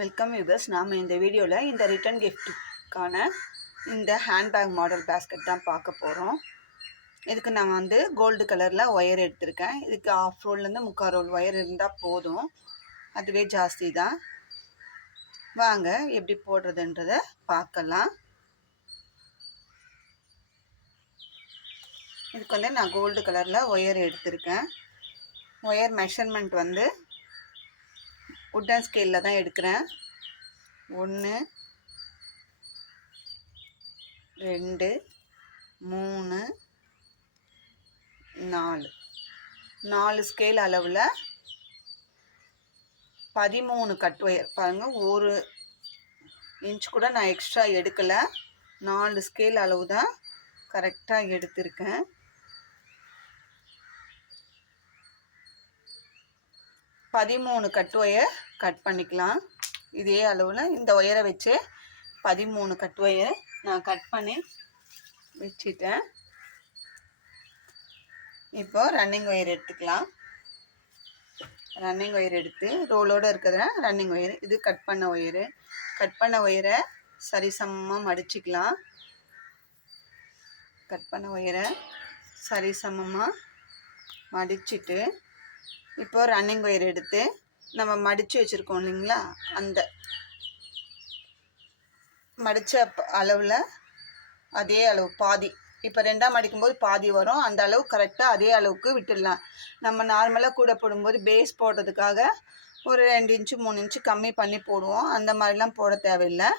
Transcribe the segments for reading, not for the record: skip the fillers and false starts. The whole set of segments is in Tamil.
வெல்கம் யூகர்ஸ். நாம் இந்த வீடியோவில் இந்த ரிட்டன் கிஃப்ட்டுக்கான இந்த ஹேண்ட்பேக் மாடல் பேஸ்கெட் தான் பார்க்க போகிறோம். இதுக்கு நான் கோல்டு கலரில் ஒயர் எடுத்திருக்கேன். இதுக்கு ஆஃப் ரோல்லேருந்து 3/4 ரோல் ஒயர் இருந்தால் போதும், அதுவே ஜாஸ்தி தான். வாங்க எப்படி போடுறதுன்றதை பார்க்கலாம். இதுக்கு நான் கோல்டு கலரில் ஒயர் எடுத்திருக்கேன். ஒயர் மெஷர்மெண்ட் உட்டன் ஸ்கேலில் தான் எடுக்கிறேன். 1 2 3 4 ஸ்கேல் அளவில் 13 கட் ஒயர். பாருங்கள், 1 இன்ச் கூட நான் எக்ஸ்ட்ரா எடுக்கலை. 4 ஸ்கேல் அளவு தான் கரெக்டாக எடுத்திருக்கேன். கட் ஒயர் கட் பண்ணிக்கலாம். இதே அளவில் இந்த ஒயரை வச்சு 13 கட் ஒயர் நான் கட் பண்ணி வச்சிட்டேன். இப்போ ரன்னிங் ஒயர் எடுத்துக்கலாம். ரன்னிங் ஒயர் எடுத்து ரோலோடு இருக்கிற ரன்னிங் ஒயர், இது கட் பண்ண ஒயரு. கட் பண்ண ஒயரை சரிசமமாக மடிச்சுக்கலாம். கட் பண்ண ஒயரை சரிசமமாக மடிச்சுட்டு இப்போ ரன்னிங் ஒயர் எடுத்து நம்ம மடித்து வச்சுருக்கோம் இல்லைங்களா, அந்த மடித்த அளவில் அதே அளவு பாதி, இப்போ 2ஆக மடிக்கும்போது பாதி வரும், அந்த அளவு கரெக்டாக அதே அளவுக்கு விட்டுடலாம். நம்ம நார்மலாக கூட போடும்போது பேஸ் போடுறதுக்காக ஒரு 2 இன்ச்சு 3 இன்ச்சு கம்மி பண்ணி போடுவோம். அந்த மாதிரிலாம் போட தேவையில்லை.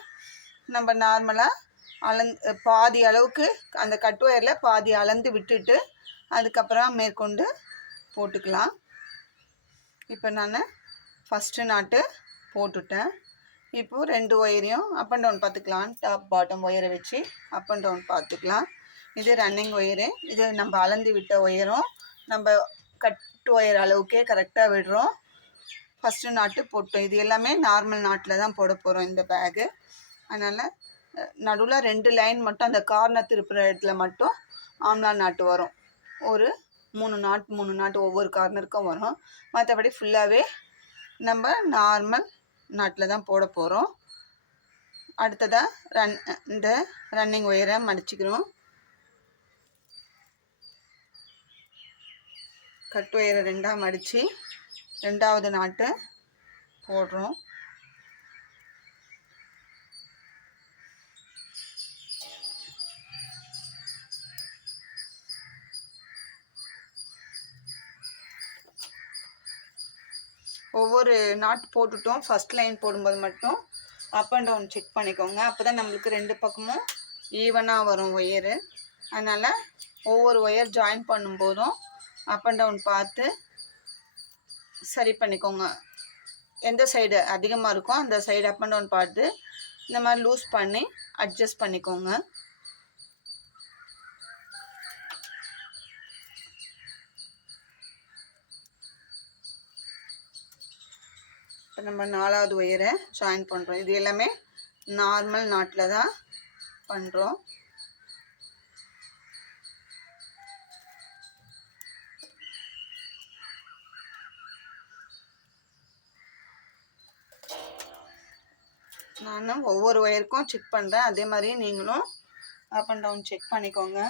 நம்ம நார்மலாக பாதி அளவுக்கு அந்த கட் ஒயரில் பாதி அளந்து விட்டுட்டு அதுக்கப்புறம் மேற்கொண்டு போட்டுக்கலாம். இப்போ நான் ஃபஸ்ட்டு நாட்டு போட்டுட்டேன். இப்போது 2 ஒயரையும் அப் அண்ட் டவுன் பார்த்துக்கலாம். டாப் பாட்டம் ஒயரை வச்சு அப் அண்ட் டவுன் பார்த்துக்கலாம். இது ரன்னிங் ஒயரு. இது நம்ம அளந்து விட்ட ஒயரும் நம்ம கட் ஒயர் அளவுக்கே கரெக்டாக விடுறோம். ஃபஸ்ட்டு நாட்டு போட்டோம். இது எல்லாமே நார்மல் நாட்டில் தான் போட போகிறோம் இந்த பேகு. அதனால் நடுவில் 2 லைன் மட்டும், அந்த கார்னர் திருப்புற இடத்துல மட்டும் ஆம்லா நாட்டு வரும். ஒரு 3 நாட்டு ஒவ்வொரு கார்னருக்கும் வரும். மற்றபடி ஃபுல்லாகவே நம்ம நார்மல் நாட்டில் தான் போட போகிறோம். அடுத்ததாக இந்த ரன்னிங் ஒயரை மடிச்சுக்கிறோம். கட் ஒயரை 2ஆக மடித்து 2ஆவது நாட்டு போடுறோம். ஒவ்வொரு நாட் போட்டுட்டோம். ஃபஸ்ட் லைன் போடும்போது மட்டும் அப் அண்ட் டவுன் செக் பண்ணிக்கோங்க. அப்போ தான் நம்மளுக்கு 2 பக்கமும் ஈவனாக வரும் ஒயரு. அதனால் ஒவ்வொரு ஒயர் ஜாயின் பண்ணும்போதும் அப் அண்ட் டவுன் பார்த்து சரி பண்ணிக்கோங்க. எந்த சைடு அதிகமாக இருக்கோ அந்த சைடு அப் அண்ட் டவுன் பார்த்து இந்த மாதிரி லூஸ் பண்ணி அட்ஜஸ்ட் பண்ணிக்கோங்க. இப்போ நம்ம 4ஆவது ஒயரை ஜாயின் பண்ணுறோம். இது எல்லாமே நார்மல் நாட்டில் தான் பண்ணுறோம். நான் ஒவ்வொரு ஒயருக்கும் செக் பண்ணுறேன். அதே மாதிரி நீங்களும் அப் அண்ட் டவுன் செக் பண்ணிக்கோங்க.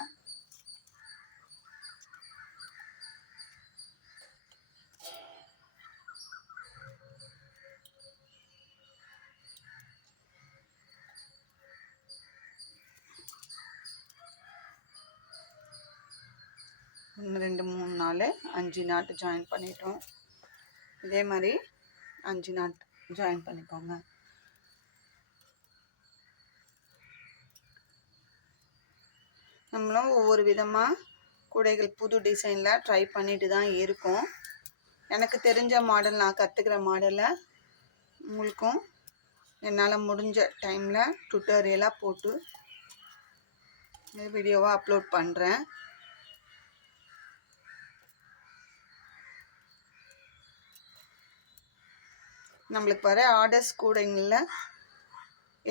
ஒன்று 2 3 4 5 நாட்டு ஜாயின் பண்ணிட்டோம். இதே மாதிரி 5 நாட்டு ஜாயின் பண்ணிக்கோங்க. நம்மளும் ஒவ்வொரு விதமாக கூடைகள் புது டிசைனில் ட்ரை பண்ணிட்டு தான் இருக்கோம். எனக்கு தெரிஞ்ச மாடல், நான் கற்றுக்கிற மாடலை உங்களுக்கும் என்னால் முடிஞ்ச டைமில் டுட்டோரியலாக போட்டு வீடியோவாக அப்லோட் பண்ணுறேன். நம்மளுக்கு வர ஆர்டர்ஸ் கூடங்களில்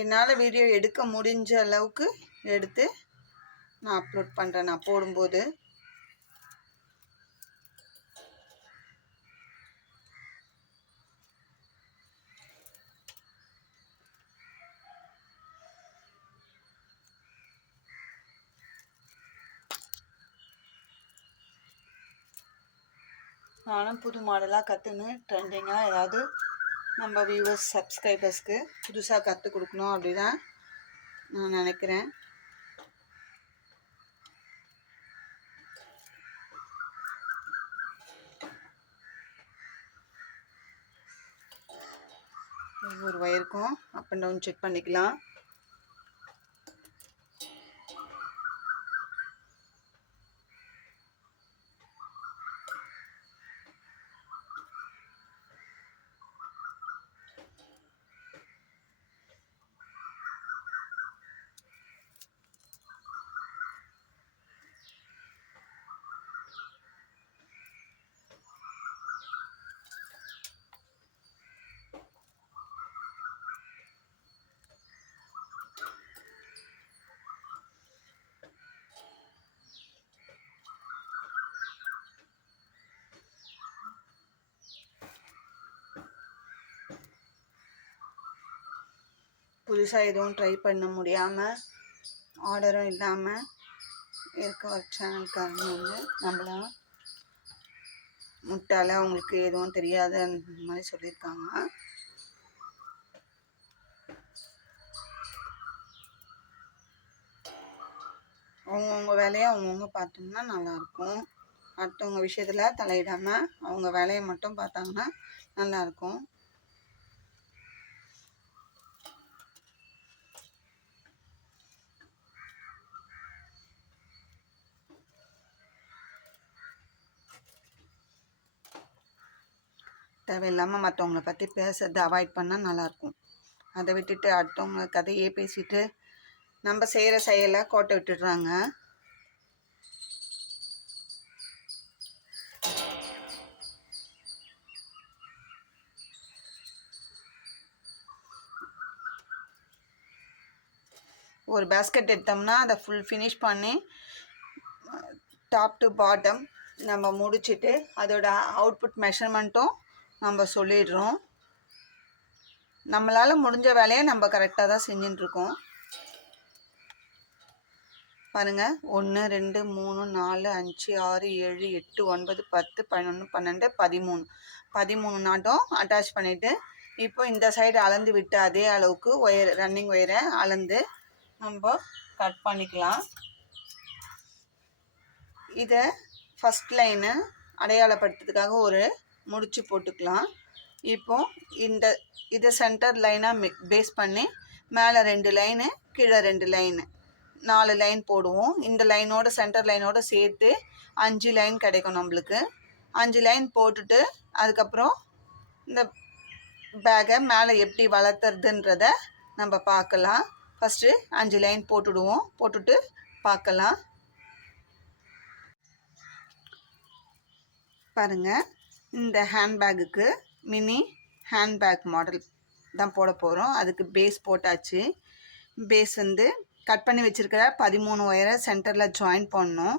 என்னால் வீடியோ எடுக்க முடிஞ்ச அளவுக்கு எடுத்து நான் அப்லோட் பண்ணுறேன். நான் போடும்போது நானும் புது மாடலாக கற்றுன்னு ட்ரெண்டிங்காக ஏதாவது நம்ம வியூவர்ஸ் சப்ஸ்கிரைபர்ஸ்க்கு புதுசாக கற்றுக் கொடுக்கணும் அப்படி தான் நான் நினைக்கிறேன். ஒவ்வொரு வயருக்கும் அப் அண்ட் டவுன் செக் பண்ணிக்கலாம். புதுசாக எதுவும் ட்ரை பண்ண முடியாமல் ஆர்டரும் இல்லாமல் இருக்க ஒரு சேனல்காரங்க வந்து நம்மளா முட்டால அவங்களுக்கு எதுவும் தெரியாது அந்த மாதிரி சொல்லியிருக்காங்க. அவங்கவுங்க வேலையை அவங்கவுங்க பார்த்தோம்னா நல்லாயிருக்கும். அடுத்தவங்க விஷயத்தில் தலையிடாமல் அவங்க வேலையை மட்டும் பார்த்தாங்கன்னா நல்லாயிருக்கும். தேவையில்லாமல் மற்றவங்கள பற்றி பேசுறதை அவாய்ட் பண்ணால் நல்லாயிருக்கும். அதை விட்டுட்டு அடுத்தவங்க கதையே பேசிட்டு நம்ம செய்கிற செயலை கோட்டை விட்டுடுறாங்க. ஒரு பேஸ்கெட் எடுத்தோம்னா அதை ஃபுல் ஃபினிஷ் பண்ணி டாப் டு பாட்டம் நம்ம முடிச்சுட்டு அதோட அவுட்புட் மெஷர்மெண்ட்டும் நம்ம சொல்லிடுறோம். நம்மளால் முடிஞ்ச வேலையை நம்ம கரெக்டாக தான் செஞ்சுட்டுருக்கோம். பாருங்கள், 1 2 3 4 5 6 7 8 9 10 11 12 13 நாட்டும் அட்டாச் பண்ணிவிட்டு இப்போ இந்த சைடு அளந்து விட்டு அதே அளவுக்கு ஒயர் ரன்னிங் ஒயரை அளந்து நம்ம கட் பண்ணிக்கலாம். இதை ஃபஸ்ட் லைனை அடையாளப்படுத்துறதுக்காக ஒரு முடிச்சு போட்டுக்கலாம். இப்போ இதை சென்டர் லைனாக பேஸ் பண்ணி மேலே 2 லைனு கீழே 2 லைனு 4 லைன் போடுவோம். இந்த லைனோட சென்டர் லைனோட சேர்த்து 5 லைன் கிடைக்கும் நம்மளுக்கு. 5 லைன் போட்டுட்டு அதுக்கப்புறம் இந்த பேக்கை மேலே எப்படி வளர்த்துறதுன்றத நம்ம பார்க்கலாம். ஃபஸ்ட்டு 5 லைன் போட்டுடுவோம், போட்டுட்டு பார்க்கலாம். பாருங்கள், இந்த ஹேண்ட்பேக்குக்கு மினி ஹேண்ட்பேக் மாடல் தான் போட போகிறோம். அதுக்கு பேஸ் போட்டாச்சு. பேஸ் வந்து கட் பண்ணி வச்சுருக்கிற 13 ஒயரை சென்டரில் ஜாயின் பண்ணோம்.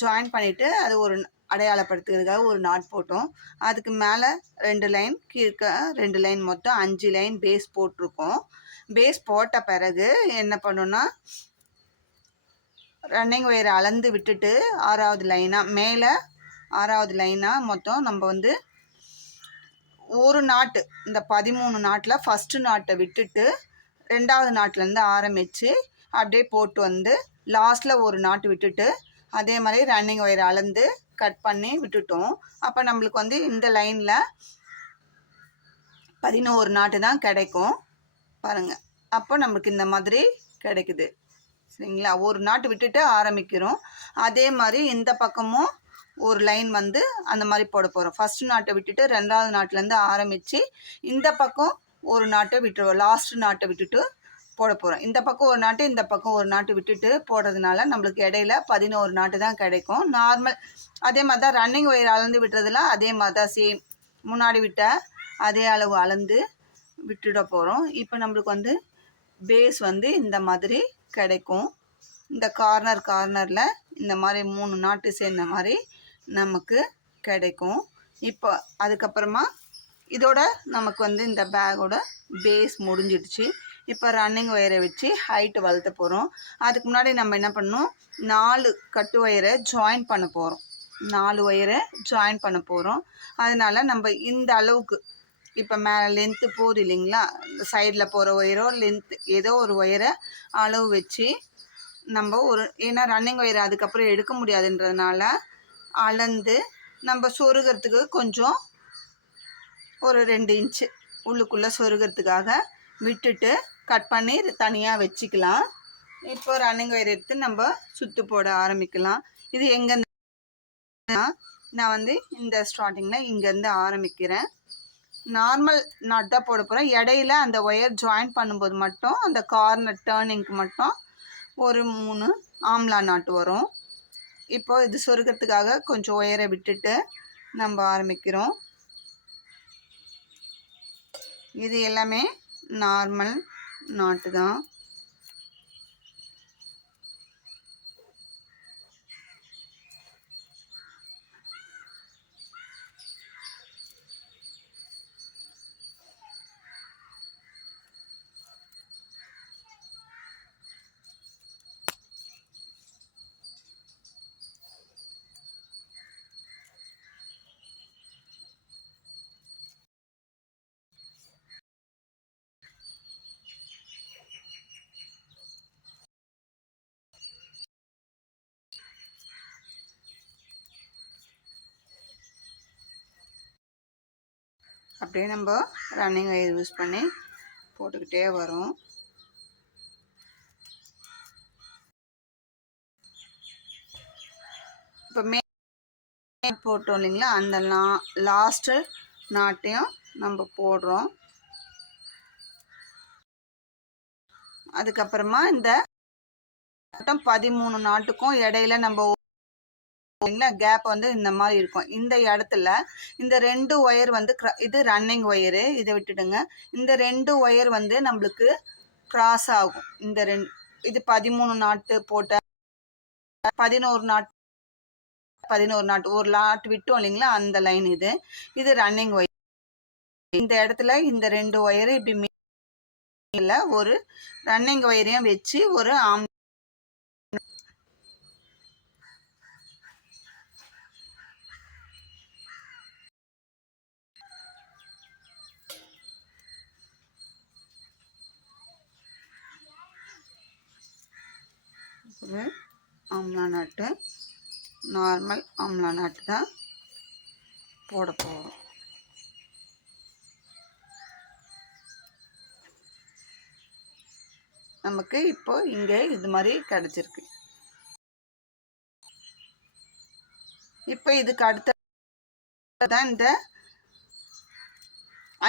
ஜாயின் பண்ணிவிட்டு அது ஒரு அடையாளப்படுத்துறதுக்காக ஒரு நாட் போட்டோம். அதுக்கு மேலே 2 லைன், கீழே 2 லைன், மொத்தம் 5 லைன் பேஸ் போட்டிருக்கோம். பேஸ் போட்ட பிறகு என்ன பண்ணோன்னா ரன்னிங் ஒயரை அளந்து விட்டுட்டு 6வது லைனாக மேலே 6வது லைனாக மொத்தம் நம்ம வந்து ஒரு நாட்டு இந்த 13 நாட்டில் ஃபஸ்ட்டு நாட்டை விட்டுட்டு 2வது நாட்டிலேருந்து ஆரம்பித்து அப்படியே போட்டு வந்து லாஸ்ட்டில் ஒரு நாட்டு விட்டுட்டு அதே மாதிரி ரன்னிங் ஒயர் அளந்து கட் பண்ணி விட்டுட்டோம். அப்போ நம்மளுக்கு வந்து இந்த லைனில் 11 நாட்டு தான் கிடைக்கும். பாருங்கள், அப்போ நம்மளுக்கு இந்த மாதிரி கிடைக்குது. சரிங்களா? ஒரு நாட்டு விட்டுட்டு ஆரம்பிக்கிறோம். அதே மாதிரி இந்த பக்கமும் ஒரு லைன் வந்து அந்த மாதிரி போட போகிறோம். ஃபஸ்ட்டு நாட்டை விட்டுட்டு 2வது நாட்டிலேருந்து ஆரம்பித்து இந்த பக்கம் ஒரு நாட்டை விட்டுருவோம். லாஸ்ட் நாட்டை விட்டுட்டு போட போகிறோம். இந்த பக்கம் ஒரு நாட்டு, இந்த பக்கம் ஒரு நாட்டு விட்டுட்டு போடுறதுனால நம்மளுக்கு இடையில 11 நாட்டு தான் கிடைக்கும். நார்மல் அதே மாதிரி தான் ரன்னிங் ஒயர் அளந்து விட்டுறதுல அதே மாதிரி தான் சேம் முன்னாடி விட்ட அதே அளவு அளந்து விட்டுட போகிறோம். இப்போ நம்மளுக்கு வந்து பேஸ் வந்து இந்த மாதிரி கிடைக்கும். இந்த கார்னரில் இந்த மாதிரி 3 நாட்டு சேர்ந்த மாதிரி நமக்கு கிடைக்கும். இப்போ அதுக்கப்புறமா இதோட நமக்கு வந்து இந்த பேக்கோட பேஸ் முடிஞ்சிடுச்சு. இப்போ ரன்னிங் ஒயரை வச்சு ஹைட்டு வளர்த்த போகிறோம். அதுக்கு முன்னாடி நம்ம என்ன பண்ணணும், 4 கட்டு ஒயரை ஜாயின் பண்ண போகிறோம். 4 ஒயரை ஜாயின் பண்ண போகிறோம். அதனால் நம்ம இந்த அளவுக்கு இப்போ லென்த்து போகுது இல்லைங்களா, சைடில் போகிற ஒயரோ லென்த்து ஏதோ ஒரு ஒயரை அளவு வச்சு நம்ம ஏன்னா ரன்னிங் ஒயரை அதுக்கப்புறம் எடுக்க முடியாதுன்றதுனால அளந்து நம்ம சொருகிறதுக்கு கொஞ்சம் ஒரு 2 இன்ச்சு உள்ளுக்குள்ளே சொருகிறதுக்காக விட்டுட்டு கட் பண்ணி தனியாக வச்சுக்கலாம். இப்போ ரன்னிங் ஒயர் எடுத்து நம்ம சுற்று போட ஆரம்பிக்கலாம். இது எங்கேருந்து நான் இந்த ஸ்டார்டிங்கில் இங்கேருந்து ஆரம்பிக்கிறேன். நார்மல் நாட் தான் போட போகிறேன். இடையில அந்த ஒயர் ஜாயின் பண்ணும்போது மட்டும் அந்த கார்னர் டேர்னிங்க்கு மட்டும் ஒரு 3 ஆம்லா நாட்டு வரும். இப்போ இது சொருகிறதுக்காக கொஞ்சம் ஒயரை விட்டுட்டு நம்ம ஆரம்பிக்கிறோம். இது எல்லாமே நார்மல் நாட்டு தான். அப்படியே நம்ம ரன்னிங் ஒயர் யூஸ் பண்ணி போட்டுக்கிட்டே வரோம். இப்போ போட்டோம் இல்லைங்களா, அந்த லாஸ்ட்டு நாட்டையும் நம்ம போடுறோம். அதுக்கப்புறமா இந்த 13 நாட்டுக்கும் இடையில நம்ம கேப் இந்த மாதிரி இருக்கும். இந்த இடத்துல இந்த 2 ஒயர் இது ரன்னிங் ஒயரு, இதை விட்டுடுங்க. இந்த 2 ஒயர் நம்மளுக்கு கிராஸ் ஆகும். இந்த இது 13 நாட்டு போட்ட 11 நாட்டு ஒரு லாட் விட்டோம் இல்லைங்களா, அந்த லைன் இது ரன்னிங் ஒயர். இந்த இடத்துல இந்த 2 ஒயரு இப்படி ஒரு ரன்னிங் ஒயரையும் வச்சு ஒரு ஆம்லா நாட்டு, நார்மல் ஆம்லா நாட்டு தான் போட போகிறோம். நமக்கு இப்போ இங்கே இது மாதிரி கிடச்சிருக்கு. இப்போ இதுக்கு அடுத்ததான் இந்த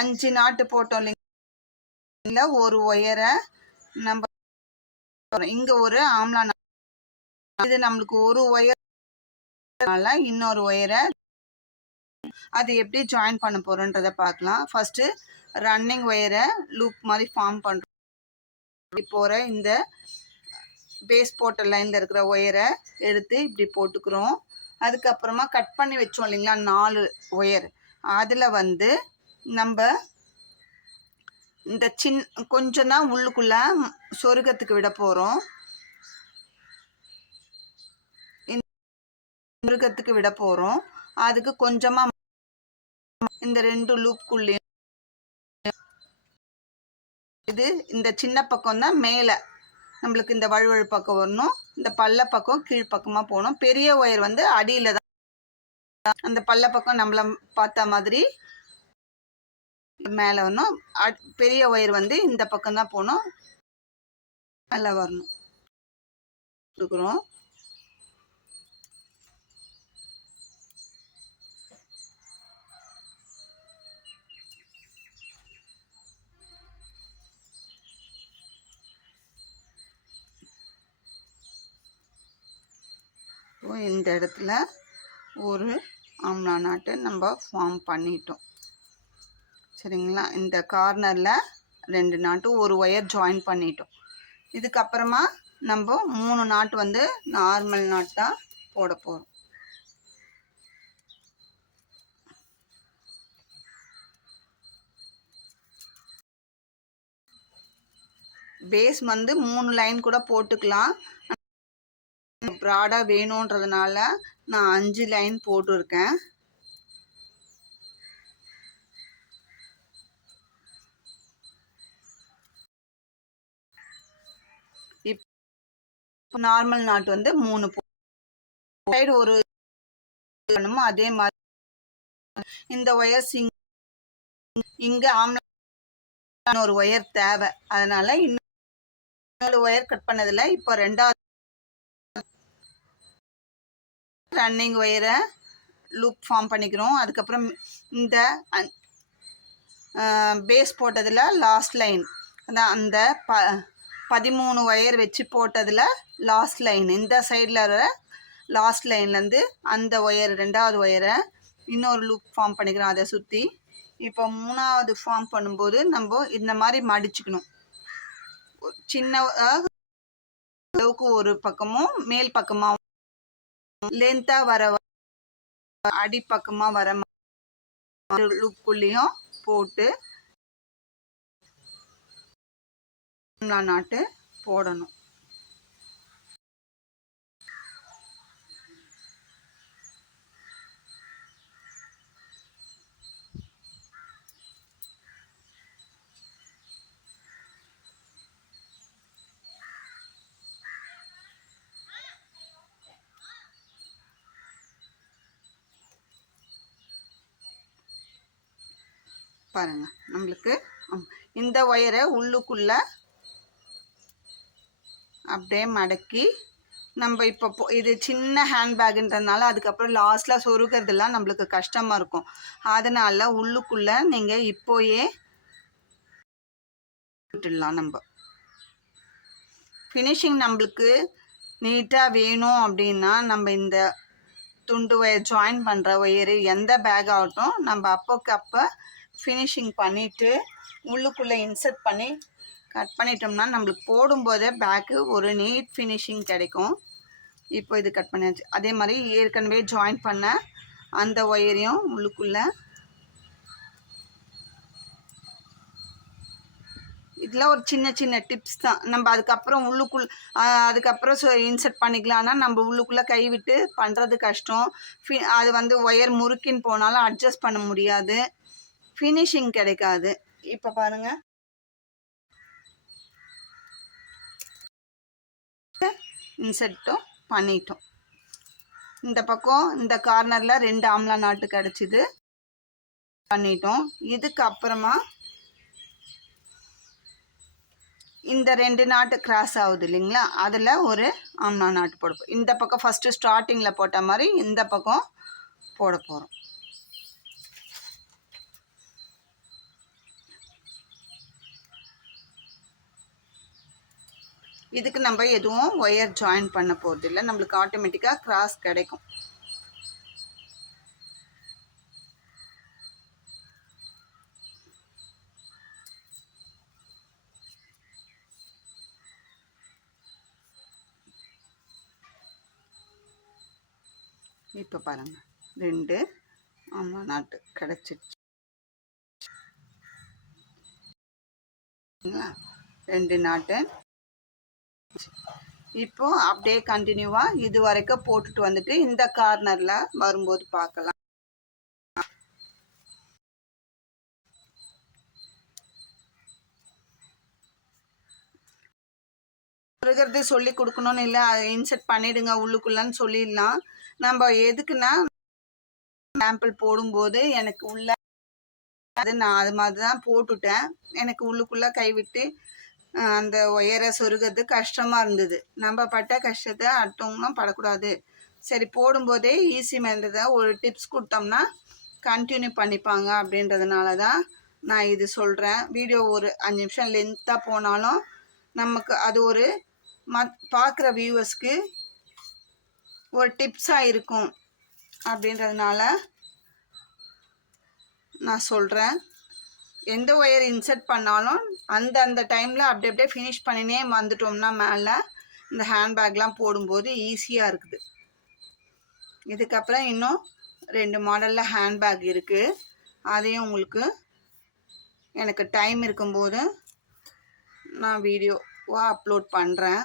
5 நாட்டு போட்டோம் இல்லைங்களா, ஒரு ஒயரை நம்ம இங்கே ஒரு ஆம்லா நாட்டு, இது நம்மளுக்கு ஒரு ஒயர், இன்னொரு ஒயரை அது எப்படி ஜாயின் பண்ண போகிறோன்றதை பார்க்கலாம். ஃபஸ்ட்டு ரன்னிங் ஒயரை லூப் மாதிரி ஃபார்ம் பண்ணுறோம். இப்படி போகிற இந்த பேஸ் போட்ட லைனில் இருக்கிற ஒயரை எடுத்து இப்படி போட்டுக்கிறோம். அதுக்கப்புறமா கட் பண்ணி வச்சோம் இல்லைங்களா 4 ஒயர், அதில் நம்ம இந்த கொஞ்சம் தான் உள்ளுக்குள்ளே சொருகத்துக்கு விட போகிறோம். சொருகத்துக்கு விட போகிறோம். அதுக்கு கொஞ்சமாக இந்த 2 லூப்புக்குள்ளேயும் இது இந்த சின்ன பக்கம் தான் மேலே நம்மளுக்கு இந்த வழுவழு பக்கம் வரணும். இந்த பல்ல பக்கம் கீழ்ப்பக்கமாக போகணும். பெரிய ஒயர் அடியில் தான், அந்த பல்ல பக்கம் நம்மள பார்த்த மாதிரி மேலே வரணும். பெரிய ஒயர் இந்த பக்கம் தான் போகணும், மேலே வரணும். கொடுக்குறோம். இந்த இடத்துல ஒரு ஆம்லா நாட்டு நம்ம ஃபார்ம் பண்ணிட்டோம் சரிங்களா. இந்த கார்னரில் 2 நாட்டு ஒரு ஒயர் ஜாயின் பண்ணிட்டோம். இதுக்கப்புறமா நம்ம 3 நாட்டு நார்மல் நாட் தான் போட போகிறோம். பேஸ் 3 லைன் கூட போட்டுக்கலாம். ப்ராடாக வேணுன்றதுனால நான் 5 லைன் போட்டிருக்கேன். இப்போ நார்மல் நாட் வந்து 3 சைடு ஒரு பண்ணுமோ அதே மாதிரி இந்த ஒயர் இங்க ஆம்ல ஒரு ஒயர் தேவை, அதனால இன்னொரு ஒயர் கட் பண்ணதில்ல. இப்போ 2வது ரன்னிங் ஒயரை லூப் ஃபார்ம் பண்ணிக்கிறோம். அதுக்கப்புறம் இந்த பேஸ் போட்டதில் லாஸ்ட் லைன் அதான் அந்த 13 ஒயர் வச்சு போட்டதில் லாஸ்ட் லைன் இந்த சைடில் வர லாஸ்ட் லைன்லேருந்து அந்த ஒயர் 2வது ஒயரை இன்னொரு லூப் ஃபார்ம் பண்ணிக்கிறோம் அதை சுற்றி. இப்போ 3வது ஃபார்ம் பண்ணும்போது நம்ம இந்த மாதிரி மடிச்சுக்கணும். சின்ன அளவுக்கு ஒரு பக்கமும் மேல் பக்கமாக லென்த்தாக வர அடிப்பக்கமாக வர லூப்புக்குள்ளேயும் போட்டு நாட்டு போடணும். பாருங்க, நம்மளுக்கு இந்த ஒயரை உள்ளுக்குள்ள அப்படியே மடக்கி நம்ம இப்போ இது சின்ன ஹேண்ட்பேக்குன்றதுனால அதுக்கப்புறம் லாஸ்ட்டில் சொருகிறதுலாம் நம்மளுக்கு கஷ்டமாக இருக்கும். அதனால உள்ளுக்குள்ளே நீங்கள் இப்போயே விட்டுடலாம். நம்ம ஃபினிஷிங் நம்மளுக்கு நீட்டாக வேணும் அப்படின்னா நம்ம இந்த துண்டு ஒயர் ஜாயின் பண்ணுற ஒயரு எந்த பேக் ஆகட்டும் நம்ம அப்போக்கு அப்போ ஃபினிஷிங் பண்ணிவிட்டு உள்ளுக்குள்ளே இன்சர்ட் பண்ணி கட் பண்ணிட்டோம்னா நம்மளுக்கு போடும்போதே பேக்கு ஒரு நீட் ஃபினிஷிங் கிடைக்கும். இப்போ இது கட் பண்ணியாச்சு. அதே மாதிரி ஏற்கனவே ஜாயின் பண்ண அந்த ஒயரையும் உள்ளுக்குள்ளே இதெல்லாம் ஒரு சின்ன சின்ன டிப்ஸ் தான். நம்ம அதுக்கப்புறம் அதுக்கப்புறம் இன்சர்ட் பண்ணிக்கலாம்னா நம்ம உள்ளுக்குள்ளே கைவிட்டு பண்ணுறது கஷ்டம். அது வந்து ஒயர் முறுக்கின்னு போனாலும் அட்ஜஸ்ட் பண்ண முடியாது, ஃபினிஷிங் கிடைக்காது. இப்போ பாருங்கள், இன்சர்ட்டும் பண்ணிட்டோம். இந்த பக்கம் இந்த கார்னரில் 2 ஆம்லா நாட்டு கிடச்சிது பண்ணிட்டோம். இதுக்கப்புறமா இந்த 2 நாட்டு கிராஸ் ஆகுது இல்லைங்களா, அதில் ஒரு ஆம்லா நாட்டு போடுவோம். இந்த பக்கம் ஃபஸ்ட்டு ஸ்டார்டிங்கில் போட்ட மாதிரி இந்த பக்கம் போட போகிறோம். இதுக்கு நம்ம எதுவும் ஒயர் ஜாயின் பண்ண போகிறது இல்லை, நம்மளுக்கு ஆட்டோமேட்டிக்காக கிராஸ் கிடைக்கும். இப்போ பாருங்கள், 2 ஆம்லா நாட்டு கிடச்சிச்சு. 2 நாட்டு இப்போ அப்படியே கண்டினியூவாக இது வரைக்கும் போட்டுட்டு வந்துட்டு இந்த கார்னரில் வரும்போது பார்க்கலாம். இருக்கிறது சொல்லி கொடுக்கணும்னு இல்லை, அதை இன்செர்ட் பண்ணிடுங்க உள்ளுக்குள்ளன்னு சொல்லிடலாம். நம்ம எதுக்குன்னா சாம்பிள் போடும்போது எனக்கு உள்ள நான் அது மாதிரி தான் போட்டுட்டேன். எனக்கு உள்ளுக்குள்ளே கைவிட்டு அந்த ஒயரை சொருகிறது கஷ்டமாக இருந்தது. நம்ம பட்ட கஷ்டத்தை அடுத்தவங்களும் படக்கூடாது. சரி, போடும்போதே ஈஸி மெத்தடை ஒரு டிப்ஸ் கொடுத்தோம்னா கண்டினியூ பண்ணிப்பாங்க அப்படின்றதுனால தான் நான் இது சொல்கிறேன். வீடியோ ஒரு 5 நிமிஷம் லென்த்தாக போனாலும் நமக்கு அது ஒரு பார்க்குற வியூவர்ஸ்க்கு ஒரு டிப்ஸாக இருக்கும் அப்படின்றதுனால நான் சொல்கிறேன். எந்த ஒயர் இன்சர்ட் பண்ணாலும் அந்த டைமில் அப்படியே ஃபினிஷ் பண்ணினே வந்துட்டோம்னா மேலே இந்த ஹேண்ட்பேக்லாம் போடும்போது ஈஸியாக இருக்குது. இதுக்கப்புறம் இன்னும் 2 மாடலில் ஹேண்ட்பேக் இருக்குது. அதையும் உங்களுக்கு எனக்கு டைம் இருக்கும்போது நான் வீடியோவாக அப்லோட் பண்ணுறேன்.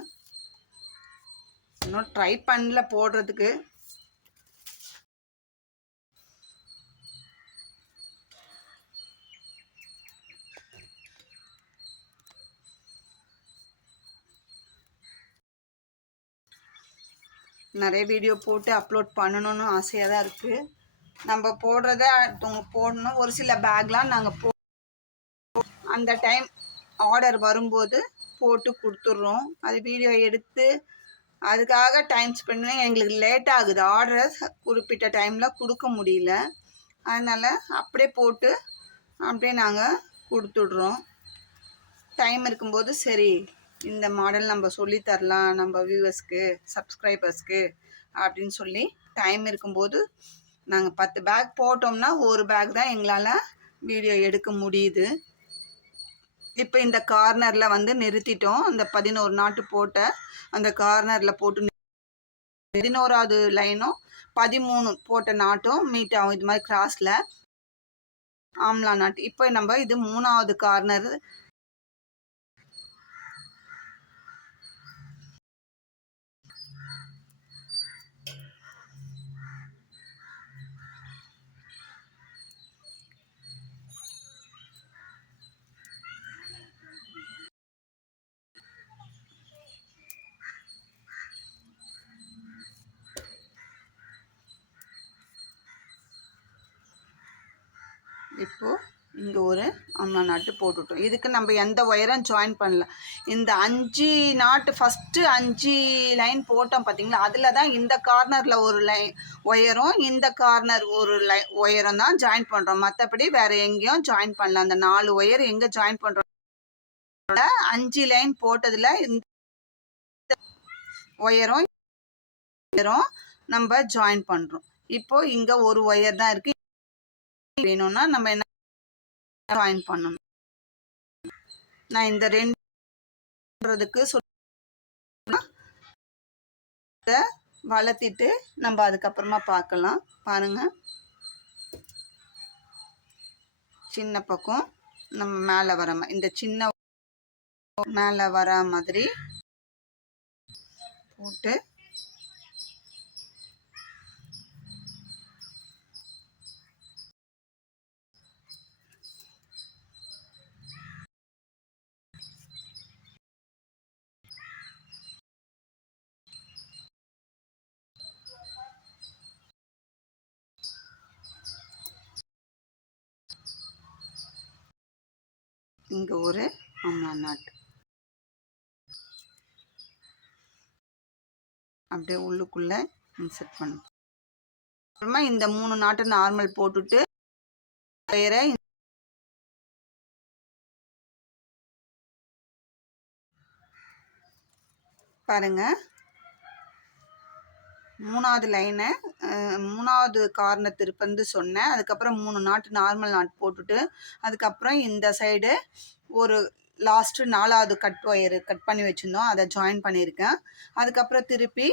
இன்னும் ட்ரை பண்ணல போடுறதுக்கு. நிறைய வீடியோ போட்டு அப்லோட் பண்ணணும்னு ஆசையாக தான் இருக்குது. நம்ம போடுறத அடுத்தவங்க போடணும். ஒரு சில பேக்லாம் நாங்கள் அந்த டைம் ஆர்டர் வரும்போது போட்டு கொடுத்துட்றோம். அது வீடியோ எடுத்து அதுக்காக டைம் ஸ்பெண்ட் பண்ணி எங்களுக்கு லேட் ஆகுது. ஆர்டரை குறிப்பிட்ட டைமில் கொடுக்க முடியல. அதனால் அப்படியே போட்டு அப்படியே நாங்கள் கொடுத்துட்றோம். டைம் இருக்கும்போது சரி இந்த மாடல் நம்ம சொல்லித்தரலாம் நம்ம வியூவர்ஸ்க்கு, சப்ஸ்கிரைபர்ஸ்க்கு அப்படின்னு சொல்லி டைம் இருக்கும்போது நாங்கள் 10 பேக் போட்டோம்னா ஒரு பேக் தான் எங்களால் வீடியோ எடுக்க முடியுது. இப்போ இந்த கார்னரில் வந்து நிறுத்திட்டோம். அந்த 11 நாட்டு போட்ட அந்த கார்னரில் போட்டு 11வது லைனும் 13 போட்ட நாட்டும் மீட் ஆகும். இது மாதிரி கிராஸில் ஆம்லா நாட்டு. இப்போ நம்ம இது 3வது கார்னர். இப்போது இங்கே ஒரு ஆம்லா நாட்டு போட்டுவிட்டோம். இதுக்கு நம்ம எந்த ஒயரும் ஜாயின் பண்ணல. இந்த 5 நாட்டு ஃபஸ்ட்டு 5 லைன் போட்டோம் பார்த்தீங்களா, அதில் தான் இந்த கார்னரில் ஒரு ஒயரும் இந்த கார்னர் ஒரு ஒயரும் தான் ஜாயின் பண்ணுறோம். மற்றபடி வேறு எங்கேயும் ஜாயின் பண்ணல. அந்த 4 ஒயர் எங்கே ஜாயின் பண்ணுறோம், 5 லைன் போட்டதில் இந்த ஒயரும் நம்ம ஜாயின் பண்ணுறோம். இப்போது இங்கே ஒரு ஒயர் தான் இருக்குது. வேணும்னா நம்ம என்ன ஜாயின் பண்ணணும். நான் இந்த ரெண்டுக்கு வளர்த்திட்டு நம்ம அதுக்கப்புறமா பார்க்கலாம். பாருங்க, சின்ன பக்கம் நம்ம மேலே வர இந்த சின்ன மேலே வர மாதிரி போட்டு இங்கே ஒரு ஆம்லா நாட்டு அப்படியே உள்ளுக்குள்ளே இன்செர்ட் பண்ணும். அப்புறமா இந்த 3 நாட்டு நார்மல் போட்டுட்டு ஒயரை பாருங்க, 3வது லைனை 3வது கார்னர் திருப்பந்து சொன்னேன். அதுக்கப்புறம் 3 நாட்டு நார்மல் நாட் போட்டுட்டு அதுக்கப்புறம் இந்த சைடு ஒரு லாஸ்ட்டு 4வது கட் ஒயரு கட் பண்ணி வச்சுருந்தோம், அதை ஜாயின் பண்ணியிருக்கேன். அதுக்கப்புறம் திருப்பி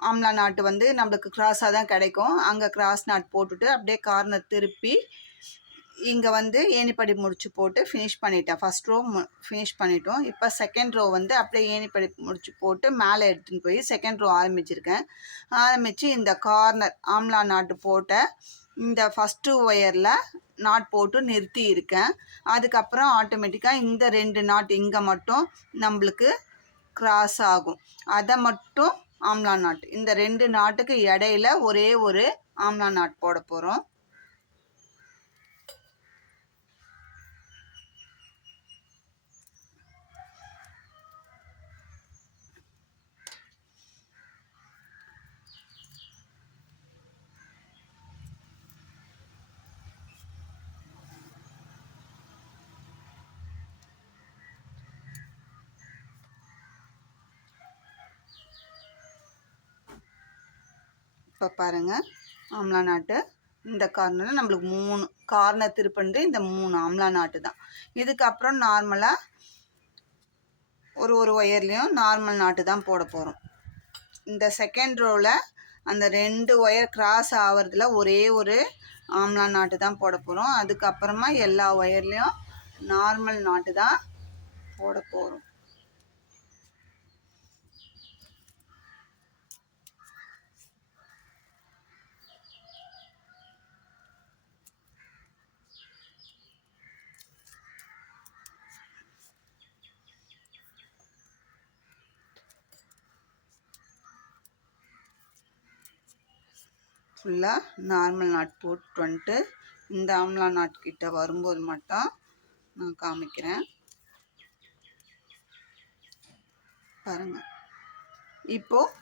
ஆம்லா நாட்டு வந்து நம்மளுக்கு கிராஸாக தான் கிடைக்கும். அங்கே கிராஸ் நாட் போட்டுட்டு அப்படியே கார்னர் திருப்பி இங்கே வந்து ஏணிப்படி முடிச்சு போட்டு ஃபினிஷ் பண்ணிட்டேன். ஃபஸ்ட் ரோ ஃபினிஷ் பண்ணிட்டோம். இப்போ செகண்ட் ரோ வந்து அப்படியே ஏணிப்படி முடிச்சு போட்டு மேலே எடுத்துன்னு போய் செகண்ட் ரோ ஆரம்பிச்சிருக்கேன். ஆரம்பித்து இந்த கார்னர் ஆம்லா நாட்டு போட்ட இந்த ஃபஸ்ட்டு ஒயரில் நாட் போட்டு நிறுத்தி இருக்கேன். அதுக்கப்புறம் ஆட்டோமேட்டிக்காக இந்த 2 நாட் இங்கே மட்டும் நம்மளுக்கு கிராஸ் ஆகும். அதை மட்டும் ஆம்லா நாட், இந்த 2 நாட்டுக்கு இடையில ஒரே ஒரு ஆம்லா நாட் போட போகிறோம். இப்போ பாருங்கள், ஆம்லா நாட்டு இந்த கார்னரில் நம்மளுக்கு 3 கார்னர் திருப்பண்டு இந்த 3 ஆம்லா நாட்டு தான். இதுக்கப்புறம் நார்மலாக ஒரு ஒயர்லேயும் நார்மல் நாட்டு தான் போட போகிறோம். இந்த செகண்ட் ரோவில் அந்த 2 ஒயர் கிராஸ் ஆகிறதுல ஒரே ஒரு ஆம்லா நாட்டு தான் போட போகிறோம். அதுக்கப்புறமா எல்லா ஒயர்லேயும் நார்மல் நாட்டு தான் போட போகிறோம். ஃபுல்லாக நார்மல் நாட் போட்டு வந்துட்டு இந்த ஆம்லா நாட் கிட்ட வரும்போது மட்டும் நான் காமிக்கிறேன் பாருங்கள். இப்போது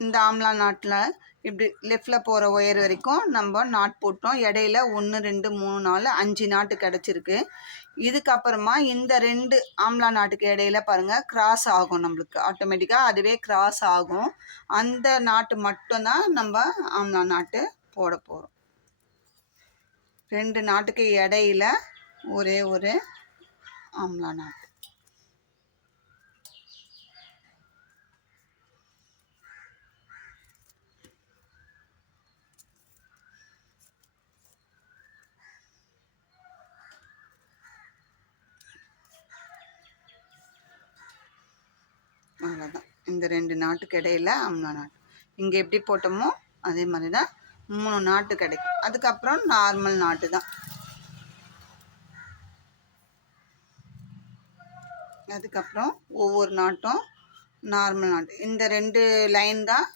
இந்த ஆம்லா நாட்டில் இப்படி லெஃப்டில் போகிற ஒயர் வரைக்கும் நம்ம நாட் போட்டோம். இடையில 1 2 3 4 5 நாட்டு கிடச்சிருக்கு. இதுக்கப்புறமா இந்த 2 ஆம்லா நாட்டுக்கு இடையில பாருங்கள் கிராஸ் ஆகும், நம்மளுக்கு ஆட்டோமேட்டிக்காக அதுவே கிராஸ் ஆகும். அந்த நாட்டு மட்டும்தான் நம்ம ஆம்லா நாட்டு போட போகிறோம். 2 நாட்டுக்கு இடையில ஒரே ஒரு ஆம்லா நாட்டு. அவ்வளோதான். இந்த 2 நாட்டுக்கு இடையில ஆம்லா நாட்டு. இங்கே எப்படி போட்டோமோ அதே மாதிரி தான் 3 நாட்டு கிடைக்கும். அதுக்கப்புறம் நார்மல் நாட்டு தான். அதுக்கப்புறம் ஒவ்வொரு நாட்டும் நார்மல் நாட்டு. இந்த 2 லைன் தான்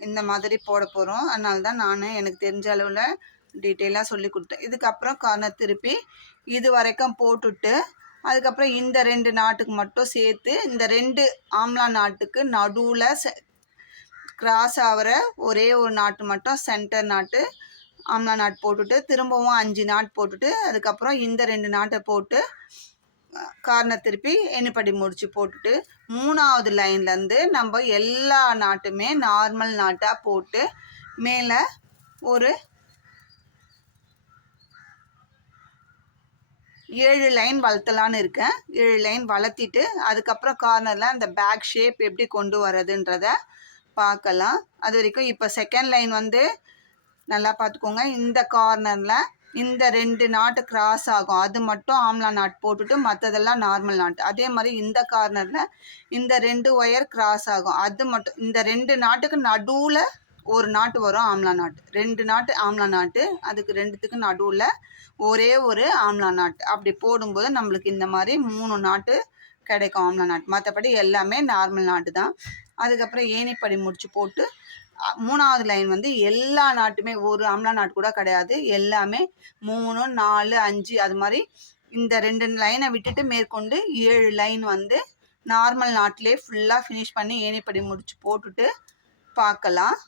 இந்த மாதிரி போட போகிறோம். அதனால தான் நான் எனக்கு தெரிஞ்ச அளவில் டீட்டெயிலாக சொல்லி கொடுத்தேன். இதுக்கப்புறம் கார்னர் திருப்பி இது வரைக்கும் போட்டுட்டு அதுக்கப்புறம் இந்த 2 நாட்டுக்கு மட்டும் சேர்த்து இந்த 2 ஆம்லா நாட்டுக்கு நடுவில் கிராஸ் ஆகிற ஒரே ஒரு நாட்டு மட்டும் சென்டர் நாட்டு ஆம்லா நாட் போட்டுட்டு திரும்பவும் 5 நாட் போட்டுட்டு அதுக்கப்புறம் இந்த 2 நாட்டை போட்டு கார்னர் திருப்பி எண்ணிப்படி முடிச்சு போட்டுட்டு 3வது லைன்லேருந்து நம்ம எல்லா நாட்டுமே நார்மல் நாட்டாக போட்டு மேலே ஒரு 7 லைன் வளர்த்தலான்னு இருக்கேன். 7 லைன் வளர்த்திட்டு அதுக்கப்புறம் கார்னரில் அந்த பேக் ஷேப் எப்படி கொண்டு வரதுன்றத பார்க்கலாம். அது வரைக்கும் இப்போ செகண்ட் லைன் வந்து நல்லா பார்த்துக்கோங்க. இந்த கார்னரில் இந்த 2 நாட்டு கிராஸ் ஆகும், அது மட்டும் ஆம்லா நாட் போட்டுட்டு மற்றதெல்லாம் நார்மல் நாட்டு. அதே மாதிரி இந்த கார்னரில் இந்த 2 ஒயர் கிராஸ் ஆகும், அது மட்டும். இந்த 2 நாட்டுக்கு நடுவில் ஒரு நாட்டு வரும் ஆம்லா நாட்டு. 2 நாட்டு ஆம்லா நாட்டு, அதுக்கு 2த்துக்கு நடுவில் ஒரே ஒரு ஆம்லா நாட்டு. அப்படி போடும்போது நம்மளுக்கு இந்த மாதிரி 3 நாட்டு கிடைக்கும் ஆம்லா நாட்டு. மற்றபடி எல்லாமே நார்மல் நாட்டு தான். அதுக்கப்புறம் ஏணிப்படி முடிச்சு போட்டு 3வது லைன் வந்து எல்லா நாட்டுமே ஒரு ஆம்லா நாட்டு கூட கிடையாது, எல்லாமே 3 4 5 அது மாதிரி இந்த 2 லைனை விட்டுட்டு மேற்கொண்டு 7 லைன் வந்து நார்மல் நாட்டிலே ஃபுல்லாக ஃபினிஷ் பண்ணி ஏணிப்படி முடிச்சு போட்டுட்டு பார்க்கலாம்.